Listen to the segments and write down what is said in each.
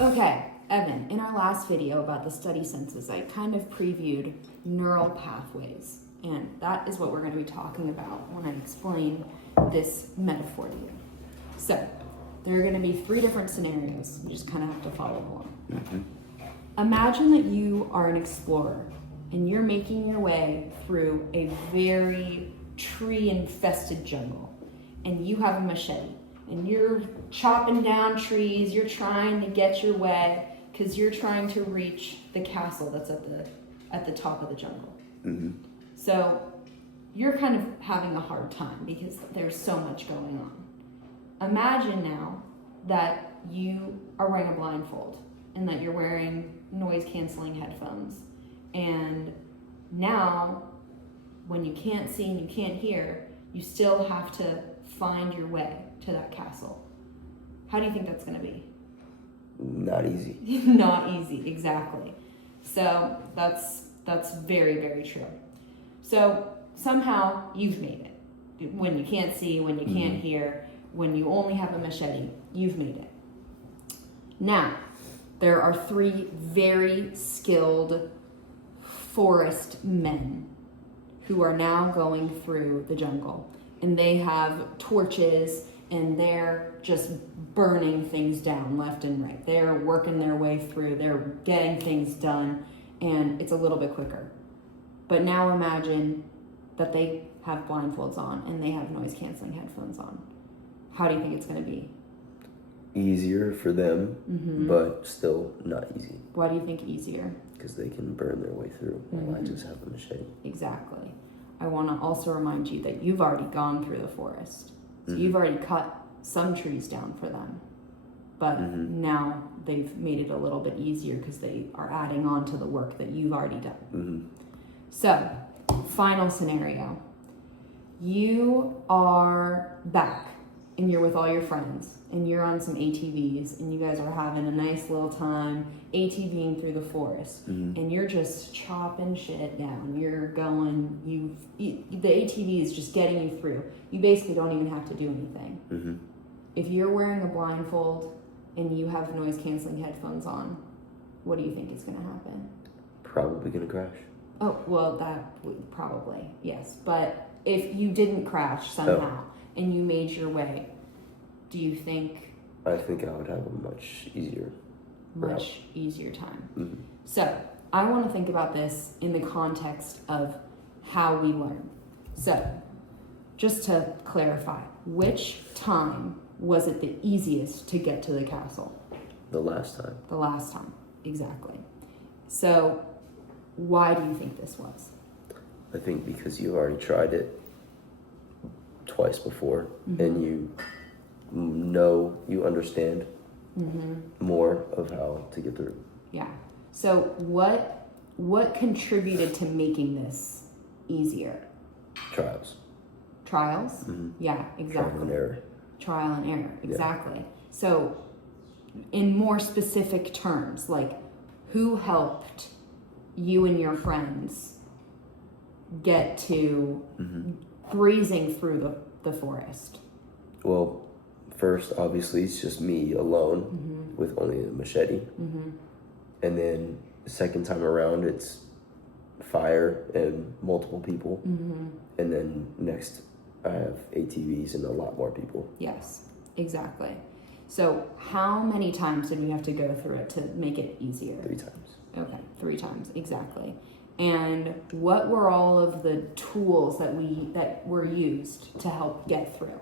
Okay, Evan, in our last video about the study senses, I kind of previewed neural pathways, and that is what we're going to be talking about when I explain this metaphor to you. So, there are going to be 3 different scenarios. You just kind of have to follow along. Mm-hmm. Imagine that you are an explorer, and you're making your way through a very tree-infested jungle, and you have a machete. And you're chopping down trees, you're trying to get your way because you're trying to reach the castle that's at the top of the jungle. Mm-hmm. So you're kind of having a hard time because there's so much going on. Imagine now that you are wearing a blindfold and that you're wearing noise-canceling headphones. And now, when you can't see and you can't hear, you still have to find your way to that castle. How do you think that's going to be? Not easy. Not easy, exactly. So that's very, very true. So somehow you've made it. When you can't see, when you can't hear, when you only have a machete, you've made it. Now, there are 3 very skilled forest men who are now going through the jungle. And they have torches and they're just burning things down left and right. They're working their way through, they're getting things done, and it's a little bit quicker. But now imagine that they have blindfolds on and they have noise-canceling headphones on. How do you think it's going to be? Easier for them, but still not easy. Why do you think easier? Because they can burn their way through while I just have a machete. Exactly. I want to also remind you that you've already gone through the forest. So you've already cut some trees down for them. But now they've made it a little bit easier because they are adding on to the work that you've already done. So, final scenario. You are back and you're with all your friends and you're on some ATVs and you guys are having a nice little time ATVing through the forest and you're just chopping shit down. You're going, the ATV is just getting you through. You basically don't even have to do anything. If you're wearing a blindfold and you have noise canceling headphones on, what do you think is going to happen? Probably gonna crash. Oh, well, that would probably, yes. But if you didn't crash somehow and you made your way, do you think... I think I would have a much easier time. So, I want to think about this in the context of how we learn. So, just to clarify, which time was it the easiest to get to the castle? The last time. The last time, exactly. So, why do you think this was? I think because you've already tried it twice before and you understand more of how to get through. Yeah. So what contributed to making this easier? Trials. Trials? Yeah, exactly. Trial and error. Trial and error, exactly. So in more specific terms, like who helped you and your friends get to breezing through the forest? Well, first, obviously, it's just me alone with only a machete. And then the second time around, it's fire and multiple people. And then next, I have ATVs and a lot more people. Yes, exactly. So how many times did we have to go through it to make it easier? 3 times. Okay, 3 times, exactly. And what were all of the tools that were used to help get through?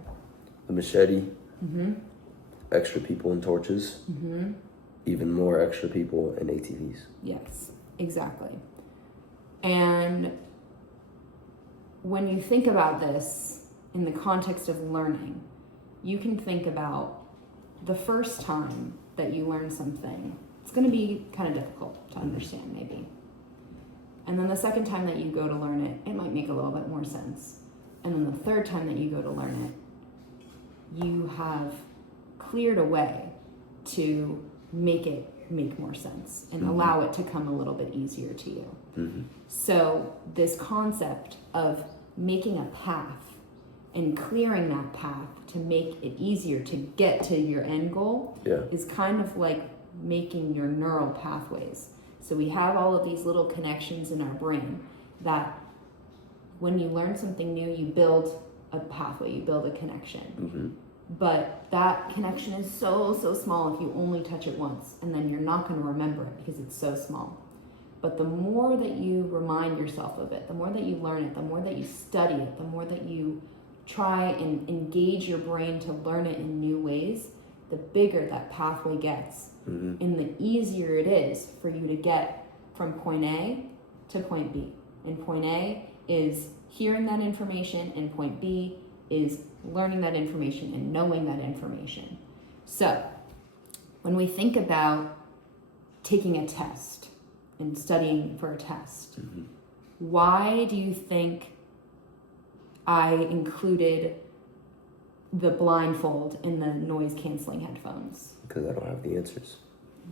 The machete, extra people and torches, even more extra people and ATVs. Yes, exactly. And when you think about this in the context of learning, you can think about the first time that you learn something. It's going to be kind of difficult to understand, maybe. And then the second time that you go to learn it, it might make a little bit more sense. And then the third time that you go to learn it, you have cleared a way to make it make more sense and allow it to come a little bit easier to you. So this concept of making a path and clearing that path to make it easier to get to your end goal is kind of like making your neural pathways. So we have all of these little connections in our brain that when you learn something new, you build a pathway, you build a connection. Mm-hmm. But that connection is so small if you only touch it once, and then you're not going to remember it because it's so small. But the more that you remind yourself of it, the more that you learn it, the more that you study it, the more that you try and engage your brain to learn it in new ways, the bigger that pathway gets. Mm-hmm. And the easier it is for you to get from point A to point B. And point A is hearing that information, and point B is learning that information and knowing that information. So when we think about taking a test and studying for a test, Mm-hmm. why do you think I included the blindfold in the noise canceling headphones? Because I don't have the answers.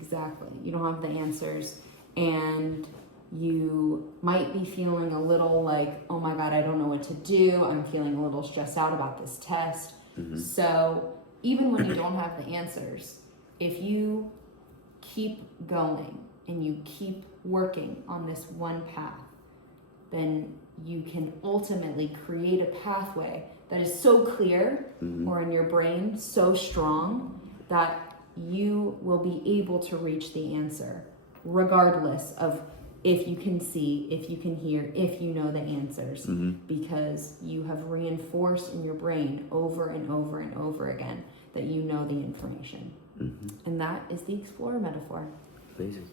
Exactly. You don't have the answers, and you might be feeling a little like, oh my God, I don't know what to do. I'm feeling a little stressed out about this test. Mm-hmm. So even when you don't have the answers, if you keep going and you keep working on this one path, then you can ultimately create a pathway that is so clear, Mm-hmm. or in your brain so strong, that you will be able to reach the answer regardless of if you can see, if you can hear, if you know the answers, Mm-hmm. because you have reinforced in your brain over and over and over again that you know the information. Mm-hmm. And that is the explorer metaphor. Amazing.